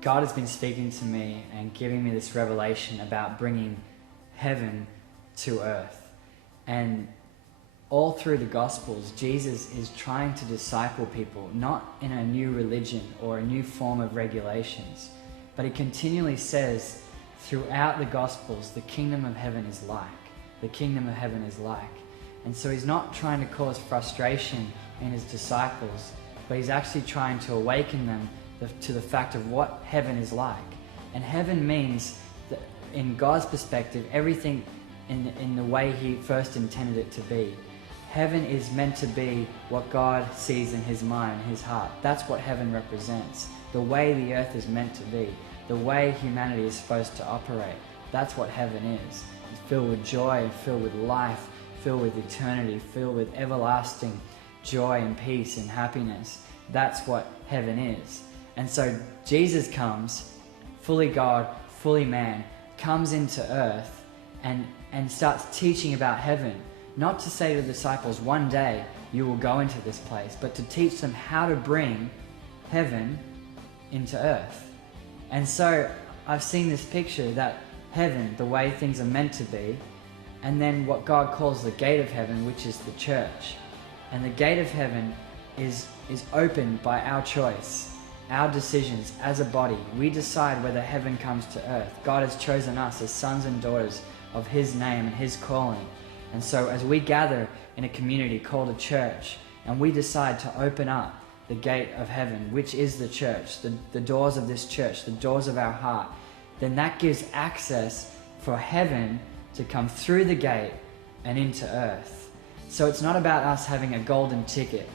God has been speaking to me and giving me this revelation about bringing heaven to earth. And all through the Gospels, Jesus is trying to disciple people, not in a new religion or a new form of regulations, but he continually says throughout the Gospels, the kingdom of heaven is like. The kingdom of heaven is like. And so he's not trying to cause frustration in his disciples, but he's actually trying to awaken them to the fact of what heaven is like. And heaven means, that in God's perspective, everything in the way he first intended it to be. Heaven is meant to be what God sees in his mind, his heart. That's what heaven represents. The way the earth is meant to be. The way humanity is supposed to operate. That's what heaven is. It's filled with joy, filled with life, filled with eternity, filled with everlasting joy and peace and happiness. That's what heaven is. And so Jesus comes, fully God, fully man, comes into earth and starts teaching about heaven. Not to say to the disciples, one day you will go into this place, but to teach them how to bring heaven into earth. And so I've seen this picture that heaven, the way things are meant to be, and then what God calls the gate of heaven, which is the church. And the gate of heaven is opened by our choice, our decisions as a body. We decide whether heaven comes to earth. God has chosen us as sons and daughters of his name and his calling. And so as we gather in a community called a church, and we decide to open up the gate of heaven, which is the church, the doors of this church, the doors of our heart, then that gives access for heaven to come through the gate and into earth. So it's not about us having a golden ticket.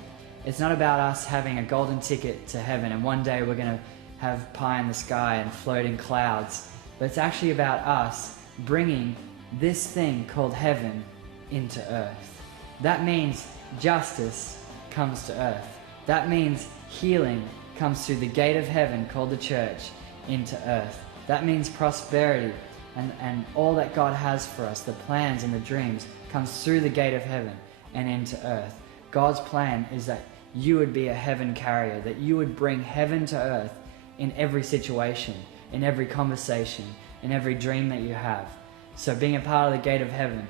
It's not about us having a golden ticket to heaven and one day we're going to have pie in the sky and floating clouds. But it's actually about us bringing this thing called heaven into earth. That means justice comes to earth. That means healing comes through the gate of heaven called the church into earth. That means prosperity and all that God has for us, the plans and the dreams, comes through the gate of heaven and into earth. God's plan is that you would be a heaven carrier, that you would bring heaven to earth in every situation, in every conversation, in every dream that you have. So being a part of the gate of heaven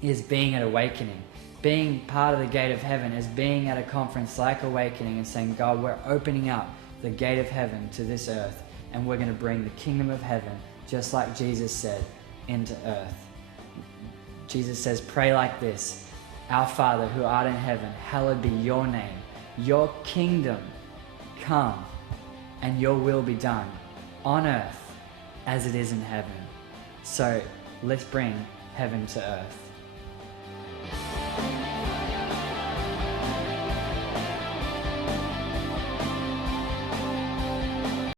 is being at Awakening. Being part of the gate of heaven is being at a conference like Awakening and saying, God, we're opening up the gate of heaven to this earth and we're going to bring the kingdom of heaven, just like Jesus said, into earth. Jesus says, pray like this: Our Father who art in heaven, hallowed be your name. Your kingdom come and your will be done on earth as it is in heaven. So let's bring heaven to earth.